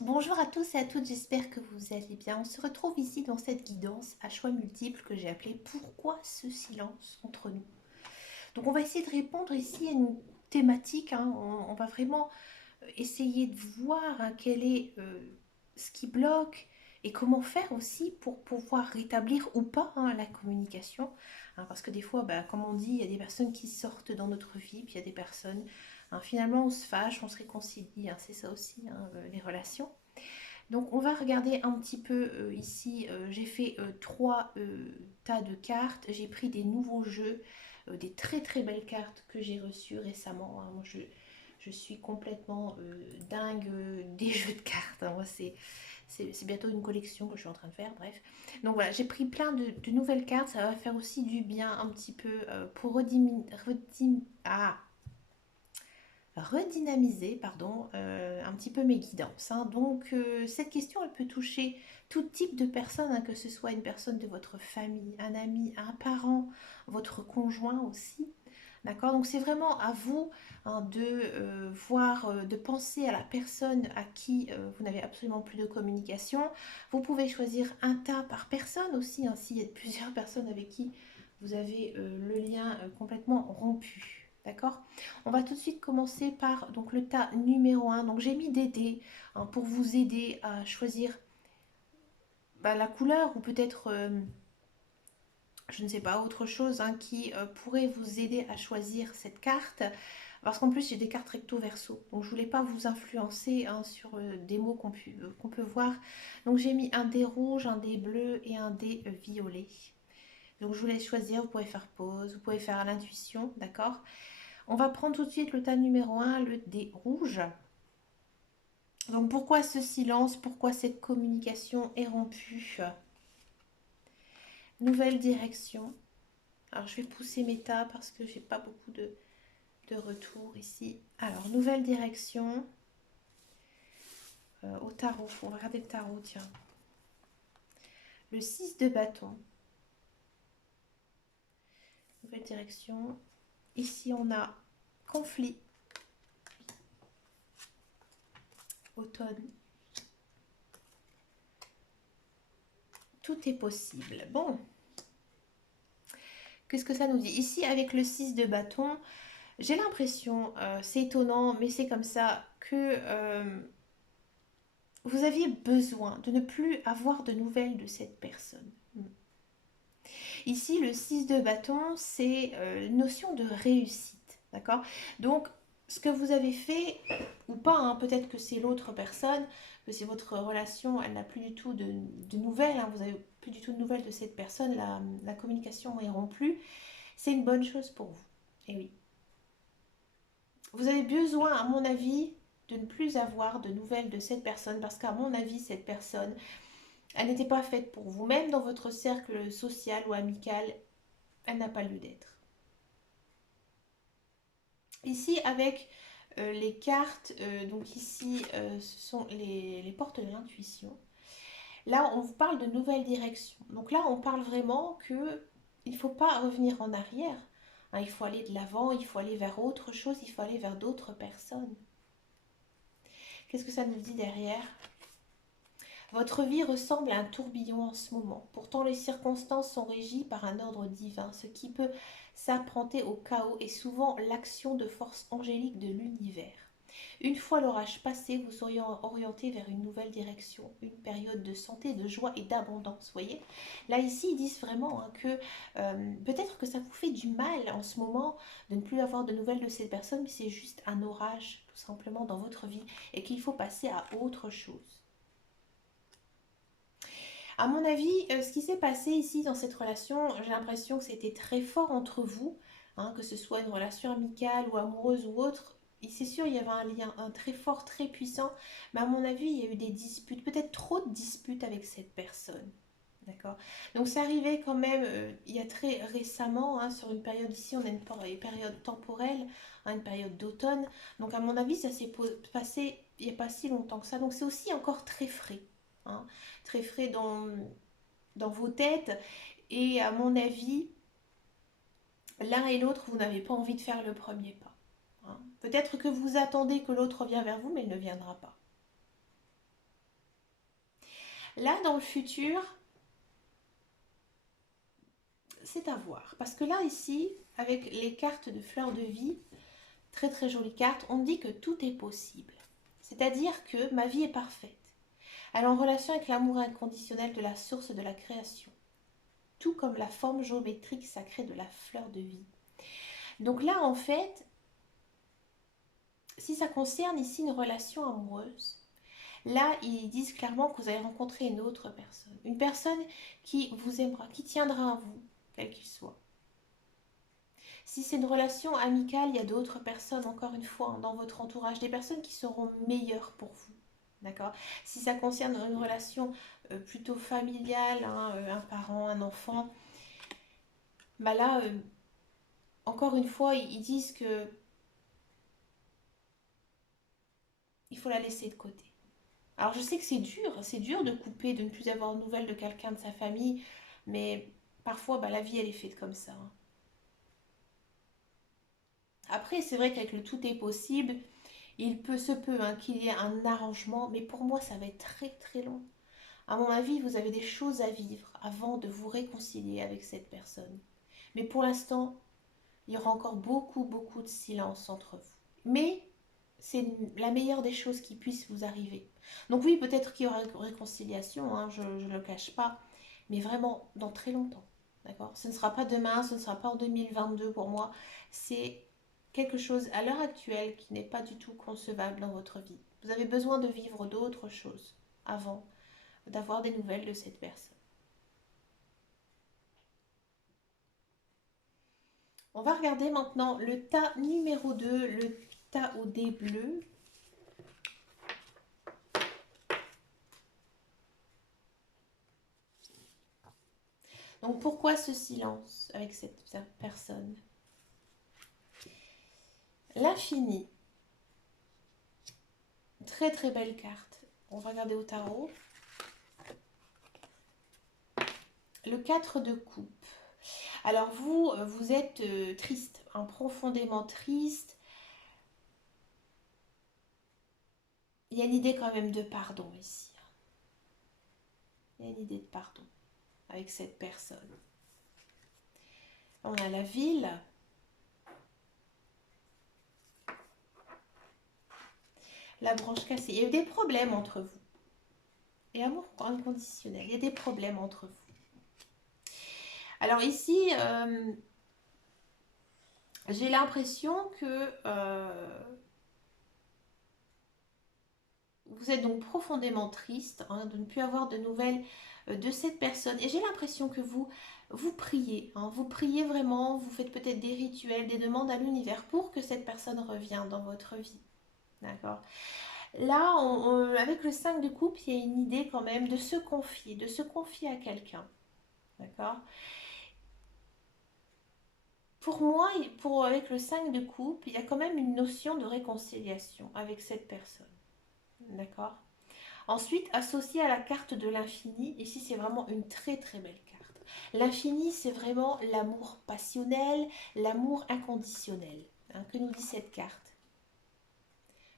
Bonjour à tous et à toutes, j'espère que vous allez bien. On se retrouve ici dans cette guidance à choix multiples que j'ai appelée Pourquoi ce silence entre nous? Donc on va essayer de répondre ici à une thématique, hein. On va vraiment essayer de voir quel est ce qui bloque et comment faire aussi pour pouvoir rétablir ou pas la communication. Parce que des fois, comme on dit, il y a des personnes qui sortent dans notre vie, puis il y a des personnes, finalement on se fâche, on se réconcilie, c'est ça aussi, les relations. Donc on va regarder un petit peu ici, j'ai fait trois tas de cartes, j'ai pris des nouveaux jeux, des très très belles cartes que j'ai reçues récemment, hein. Moi, je suis complètement dingue des jeux de cartes, hein. Moi c'est bientôt une collection que je suis en train de faire, bref. Donc voilà, j'ai pris plein de nouvelles cartes, ça va faire aussi du bien un petit peu pour redynamiser pardon, un petit peu mes guidances, hein. Donc cette question, elle peut toucher tout type de personnes, hein, que ce soit une personne de votre famille, un ami, un parent, votre conjoint aussi. D'accord. Donc c'est vraiment à vous, de voir, de penser à la personne à qui vous n'avez absolument plus de communication. Vous pouvez choisir un tas par personne aussi, hein, s'il y a plusieurs personnes avec qui vous avez le lien complètement rompu. D'accord. On va tout de suite commencer par donc, le tas numéro un. Donc j'ai mis des dés, pour vous aider à choisir la couleur ou peut-être, je ne sais pas, autre chose, qui pourrait vous aider à choisir cette carte. Parce qu'en plus, j'ai des cartes recto verso. Donc, je ne voulais pas vous influencer, sur des mots qu'on peut voir. Donc, j'ai mis un dé rouge, un dé bleu et un dé violet. Donc, je vous laisse choisir. Vous pouvez faire pause, vous pouvez faire à l'intuition, d'accord? On va prendre tout de suite le tas numéro un, le dé rouge. Donc, pourquoi ce silence? Pourquoi cette communication est rompue? Nouvelle direction. Alors, je vais pousser mes tas parce que j'ai pas beaucoup de retour ici. Alors, nouvelle direction au tarot. On va regarder le tarot, tiens. Le 6 de bâton. Nouvelle direction. Ici, on a conflit. Automne. Tout est possible. Bon. Qu'est-ce que ça nous dit? Ici, avec le 6 de bâton, j'ai l'impression, c'est étonnant, mais c'est comme ça, que vous aviez besoin de ne plus avoir de nouvelles de cette personne. Ici, le 6 de bâton, c'est une notion de réussite. D'accord. Donc, ce que vous avez fait, ou pas, peut-être que c'est l'autre personne, que c'est votre relation, elle n'a plus du tout de nouvelles, vous n'avez plus du tout de nouvelles de cette personne, la communication est rompue, c'est une bonne chose pour vous. Et oui. Vous avez besoin, à mon avis, de ne plus avoir de nouvelles de cette personne, parce qu'à mon avis, cette personne, elle n'était pas faite pour vous. Même dans votre cercle social ou amical, elle n'a pas lieu d'être. Ici, avec les cartes, donc ici, ce sont les portes de l'intuition. Là, on vous parle de nouvelles directions. Donc là, on parle vraiment que il ne faut pas revenir en arrière. Il faut aller de l'avant, il faut aller vers autre chose, il faut aller vers d'autres personnes. Qu'est-ce que ça nous dit derrière? Votre vie ressemble à un tourbillon en ce moment. Pourtant, les circonstances sont régies par un ordre divin. Ce qui peut s'apprenter au chaos est souvent l'action de forces angéliques de l'univers. Une fois l'orage passé, vous seriez orienté vers une nouvelle direction, une période de santé, de joie et d'abondance. Voyez, là ici ils disent vraiment, que peut-être que ça vous fait du mal en ce moment de ne plus avoir de nouvelles de cette personne, mais c'est juste un orage tout simplement dans votre vie et qu'il faut passer à autre chose. À mon avis, ce qui s'est passé ici dans cette relation, j'ai l'impression que c'était très fort entre vous, que ce soit une relation amicale ou amoureuse ou autre. C'est sûr, il y avait un lien très fort, très puissant, mais à mon avis, il y a eu des disputes, peut-être trop de disputes avec cette personne. D'accord. Donc c'est arrivé quand même, il y a très récemment, sur une période ici, on a une période temporelle, une période d'automne. Donc à mon avis, ça s'est passé il n'y a pas si longtemps que ça. Donc c'est aussi encore très frais, hein, très frais dans vos têtes. Et à mon avis, l'un et l'autre, vous n'avez pas envie de faire le premier pas, hein. Peut-être que vous attendez que l'autre vienne vers vous, mais il ne viendra pas. Là, dans le futur, c'est à voir. Parce que là, ici, avec les cartes de fleurs de vie, très très jolies cartes, on dit que tout est possible. C'est-à-dire que ma vie est parfaite. Elle est en relation avec l'amour inconditionnel de la source de la création, tout comme la forme géométrique sacrée de la fleur de vie. Donc là, en fait, si ça concerne ici une relation amoureuse, là, ils disent clairement que vous allez rencontrer une autre personne. Une personne qui vous aimera, qui tiendra à vous, quel qu'il soit. Si c'est une relation amicale, il y a d'autres personnes, encore une fois, dans votre entourage, des personnes qui seront meilleures pour vous. D'accord. Si ça concerne une relation plutôt familiale, hein, un parent, un enfant, bah là, encore une fois, ils disent que il faut la laisser de côté. Alors je sais que c'est dur de couper, de ne plus avoir de nouvelles de quelqu'un de sa famille, mais parfois bah, la vie elle est faite comme ça, hein. Après c'est vrai qu'avec le tout est possible, se peut hein, qu'il y ait un arrangement, mais pour moi ça va être très très long. À mon avis, vous avez des choses à vivre avant de vous réconcilier avec cette personne. Mais pour l'instant, il y aura encore beaucoup beaucoup de silence entre vous. Mais c'est la meilleure des choses qui puissent vous arriver. Donc oui, peut-être qu'il y aura une réconciliation, hein, je ne le cache pas, mais vraiment dans très longtemps. D'accord. Ce ne sera pas demain, ce ne sera pas en 2022 pour moi. C'est quelque chose à l'heure actuelle qui n'est pas du tout concevable dans votre vie. Vous avez besoin de vivre d'autres choses avant d'avoir des nouvelles de cette personne. On va regarder maintenant le tas numéro 2, le tas au dé bleu. Donc pourquoi ce silence avec cette personne? L'infini. Très très belle carte. On va regarder au tarot. Le 4 de coupe. Alors vous êtes triste, hein, profondément triste. Il y a une idée quand même de pardon ici. Il y a une idée de pardon avec cette personne. On a la ville. La branche cassée. Il y a eu des problèmes entre vous. Et amour inconditionnel. Il y a des problèmes entre vous. Alors ici, j'ai l'impression que vous êtes donc profondément triste hein, de ne plus avoir de nouvelles de cette personne. Et j'ai l'impression que vous priez. Hein, vous priez vraiment, vous faites peut-être des rituels, des demandes à l'univers pour que cette personne revienne dans votre vie. D'accord. Là, avec le 5 de coupe, il y a une idée quand même de se confier à quelqu'un. D'accord. Pour moi, avec le 5 de coupe, il y a quand même une notion de réconciliation avec cette personne. D'accord. Ensuite, associé à la carte de l'infini, ici c'est vraiment une très très belle carte. L'infini, c'est vraiment l'amour passionnel, l'amour inconditionnel, hein, que nous dit cette carte.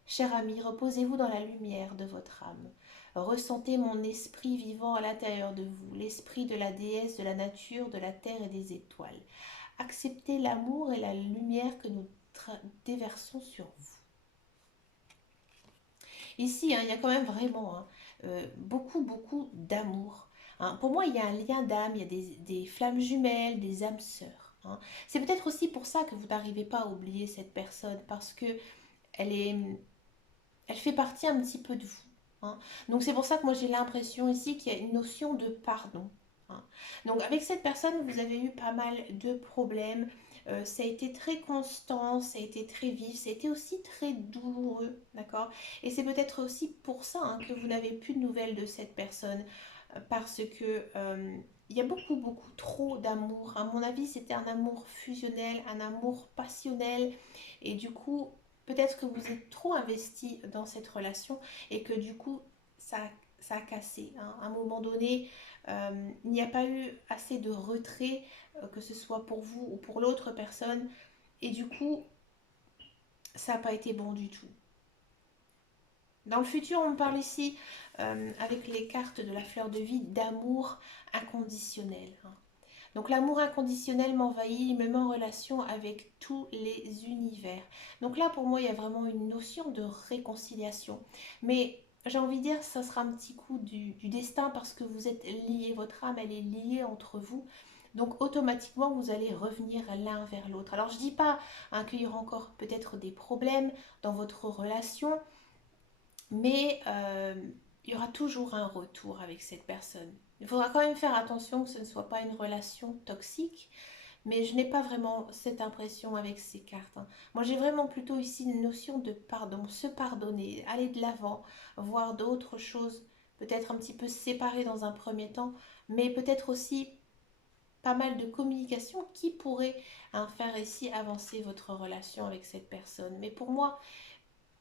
Cher ami, reposez-vous dans la lumière de votre âme. Ressentez mon esprit vivant à l'intérieur de vous, l'esprit de la déesse de la nature, de la terre et des étoiles. Acceptez l'amour et la lumière que nous déversons sur vous. Ici, hein, il y a quand même vraiment hein, beaucoup, beaucoup d'amour. Hein. Pour moi, il y a un lien d'âme, il y a des flammes jumelles, des âmes sœurs. Hein. C'est peut-être aussi pour ça que vous n'arrivez pas à oublier cette personne, parce que elle est, elle fait partie un petit peu de vous. Hein. Donc c'est pour ça que moi j'ai l'impression ici qu'il y a une notion de pardon. Hein. Donc avec cette personne, vous avez eu pas mal de problèmes. Ça a été très constant, ça a été très vif, ça a été aussi très douloureux, d'accord. Et c'est peut-être aussi pour ça hein, que vous n'avez plus de nouvelles de cette personne, parce que il y a beaucoup, beaucoup trop d'amour. À mon avis, c'était un amour fusionnel, un amour passionnel, et du coup, peut-être que vous êtes trop investi dans cette relation et que du coup, ça, ça a cassé. Hein. À un moment donné, il n'y a pas eu assez de retrait, que ce soit pour vous ou pour l'autre personne. Et du coup, ça n'a pas été bon du tout. Dans le futur, on parle ici, avec les cartes de la fleur de vie, d'amour inconditionnel, hein. Donc l'amour inconditionnel m'envahit, il me met en relation avec tous les univers. Donc là, pour moi, il y a vraiment une notion de réconciliation. Mais j'ai envie de dire, ça sera un petit coup du destin parce que vous êtes liés, votre âme, elle est liée entre vous. Donc automatiquement, vous allez revenir l'un vers l'autre. Alors je ne dis pas, hein, qu'il y aura encore peut-être des problèmes dans votre relation, mais il y aura toujours un retour avec cette personne. Il faudra quand même faire attention que ce ne soit pas une relation toxique, mais je n'ai pas vraiment cette impression avec ces cartes, hein. Moi, j'ai vraiment plutôt ici une notion de pardon, se pardonner, aller de l'avant, voir d'autres choses, peut-être un petit peu séparées dans un premier temps, mais peut-être aussi pas mal de communication qui pourrait, hein, faire ici avancer votre relation avec cette personne. Mais pour moi,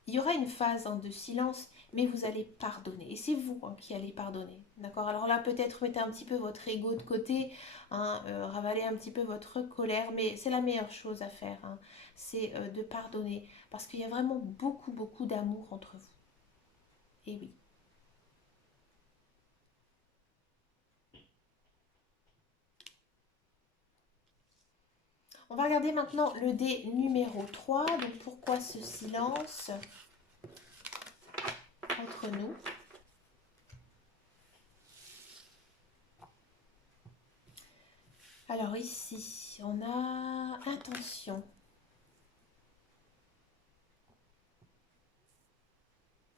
il y aura une phase, hein, de silence, mais vous allez pardonner. Et c'est vous, hein, qui allez pardonner. D'accord? Alors là, peut-être mettez un petit peu votre ego de côté, hein, ravalez un petit peu votre colère, mais c'est la meilleure chose à faire, hein, c'est de pardonner. Parce qu'il y a vraiment beaucoup, beaucoup d'amour entre vous. Et oui. On va regarder maintenant le dé numéro 3. Donc pourquoi ce silence entre nous? Alors ici, on a intention.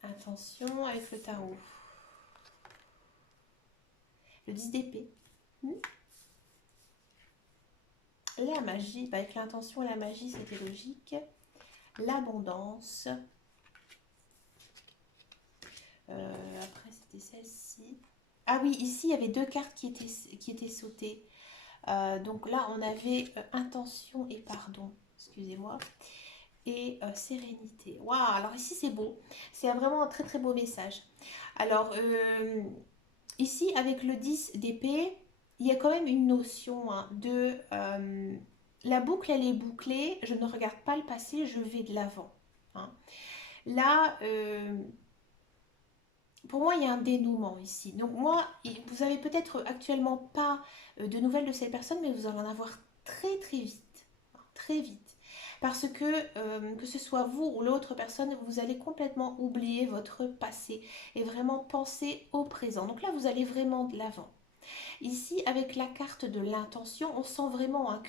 Intention avec le tarot. Le 10 d'épée. La magie, bah avec l'intention et la magie, c'était logique. L'abondance. Après, c'était celle-ci. Ah oui, ici, il y avait deux cartes qui étaient sautées. Donc là, on avait intention et pardon. Excusez-moi. Et sérénité. Waouh, alors ici, c'est beau. C'est vraiment un très très beau message. Alors, ici, avec le 10 d'épée, il y a quand même une notion, hein, de la boucle, elle est bouclée, je ne regarde pas le passé, je vais de l'avant, hein. Là, pour moi, il y a un dénouement ici. Donc moi, vous avez peut-être actuellement pas de nouvelles de cette personne, mais vous allez en avoir très très vite, hein, très vite. Parce que ce soit vous ou l'autre personne, vous allez complètement oublier votre passé et vraiment penser au présent. Donc là, vous allez vraiment de l'avant. Ici, avec la carte de l'intention, on sent vraiment, hein,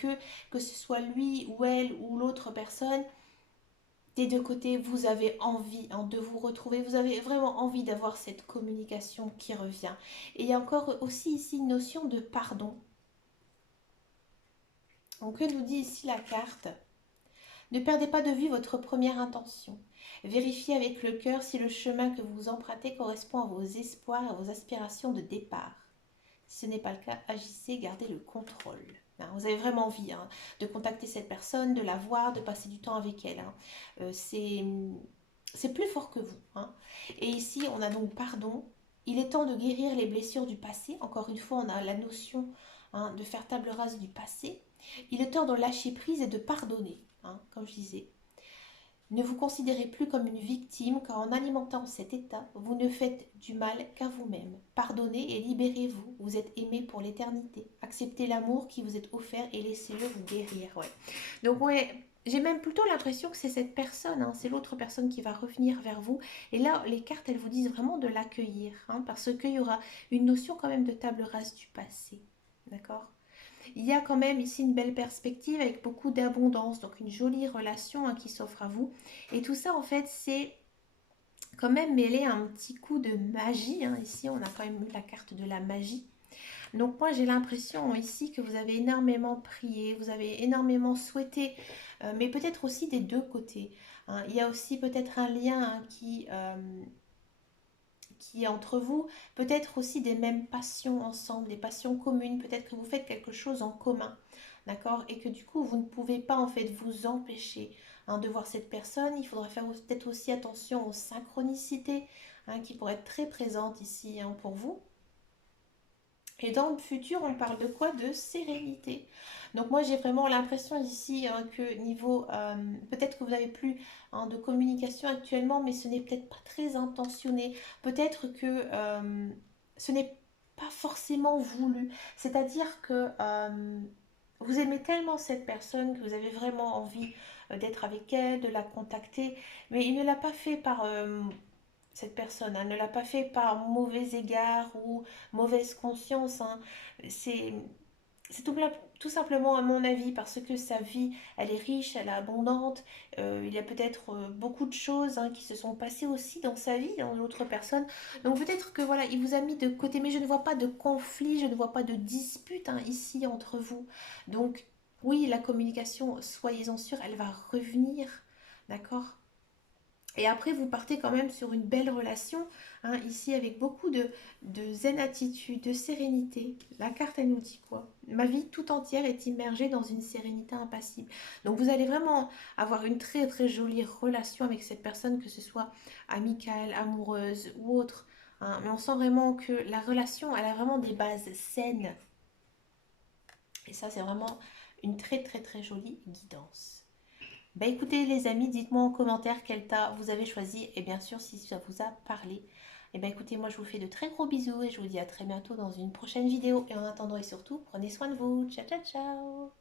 que ce soit lui ou elle ou l'autre personne, des deux côtés, vous avez envie, hein, de vous retrouver, vous avez vraiment envie d'avoir cette communication qui revient. Et il y a encore aussi ici une notion de pardon. Donc, que nous dit ici la carte? Ne perdez pas de vue votre première intention. Vérifiez avec le cœur si le chemin que vous empruntez correspond à vos espoirs et à vos aspirations de départ. Si ce n'est pas le cas, agissez, gardez le contrôle. Hein, vous avez vraiment envie, hein, de contacter cette personne, de la voir, de passer du temps avec elle, hein. C'est plus fort que vous, hein. Et ici, on a donc pardon. Il est temps de guérir les blessures du passé. Encore une fois, on a la notion, hein, de faire table rase du passé. Il est temps de lâcher prise et de pardonner, hein, comme je disais. Ne vous considérez plus comme une victime, car en alimentant cet état, vous ne faites du mal qu'à vous-même. Pardonnez et libérez-vous. Vous êtes aimé pour l'éternité. Acceptez l'amour qui vous est offert et laissez-le vous guérir. Ouais. Donc ouais, j'ai même plutôt l'impression que c'est cette personne, hein, c'est l'autre personne qui va revenir vers vous. Et là, les cartes, elles vous disent vraiment de l'accueillir, hein, parce qu'il y aura une notion quand même de table rase du passé. D'accord? Il y a quand même ici une belle perspective avec beaucoup d'abondance, donc une jolie relation, hein, qui s'offre à vous. Et tout ça, en fait, c'est quand même mêlé à un petit coup de magie, hein. Ici, on a quand même eu la carte de la magie. Donc moi, j'ai l'impression ici que vous avez énormément prié, vous avez énormément souhaité, mais peut-être aussi des deux côtés, hein. Il y a aussi peut-être un lien, hein, qui est entre vous, peut-être aussi des mêmes passions ensemble, des passions communes, peut-être que vous faites quelque chose en commun, d'accord? Et que du coup, vous ne pouvez pas en fait vous empêcher, hein, de voir cette personne. Il faudra faire peut-être aussi attention aux synchronicités, hein, qui pourraient être très présentes ici, hein, pour vous. Et dans le futur, on parle de quoi? De sérénité. Donc moi, j'ai vraiment l'impression ici que niveau, peut-être que vous n'avez plus de communication actuellement, mais ce n'est peut-être pas très intentionné. Peut-être que ce n'est pas forcément voulu. C'est-à-dire que vous aimez tellement cette personne que vous avez vraiment envie d'être avec elle, de la contacter, mais il ne l'a pas fait par cette personne, elle ne l'a pas fait par mauvais égard ou mauvaise conscience, hein. C'est c'est tout simplement à mon avis parce que sa vie, elle est riche, elle est abondante. Il y a peut-être beaucoup de choses qui se sont passées aussi dans sa vie, dans l'autre personne. Donc peut-être que voilà, il vous a mis de côté, mais je ne vois pas de conflit, je ne vois pas de dispute ici entre vous. Donc oui, la communication, soyez-en sûrs, elle va revenir, d'accord? Et après, vous partez quand même sur une belle relation, ici avec beaucoup de zen attitude, de sérénité. La carte, elle nous dit quoi? Ma vie tout entière est immergée dans une sérénité impassible. Donc vous allez vraiment avoir une très très jolie relation avec cette personne, que ce soit amicale, amoureuse ou autre, hein. Mais on sent vraiment que la relation, elle a vraiment des bases saines. Et ça, c'est vraiment une très très très jolie guidance. Bah écoutez les amis, dites-moi en commentaire quel tas vous avez choisi et bien sûr si ça vous a parlé. Et bah écoutez, moi je vous fais de très gros bisous et je vous dis à très bientôt dans une prochaine vidéo. Et en attendant et surtout, prenez soin de vous. Ciao ciao ciao.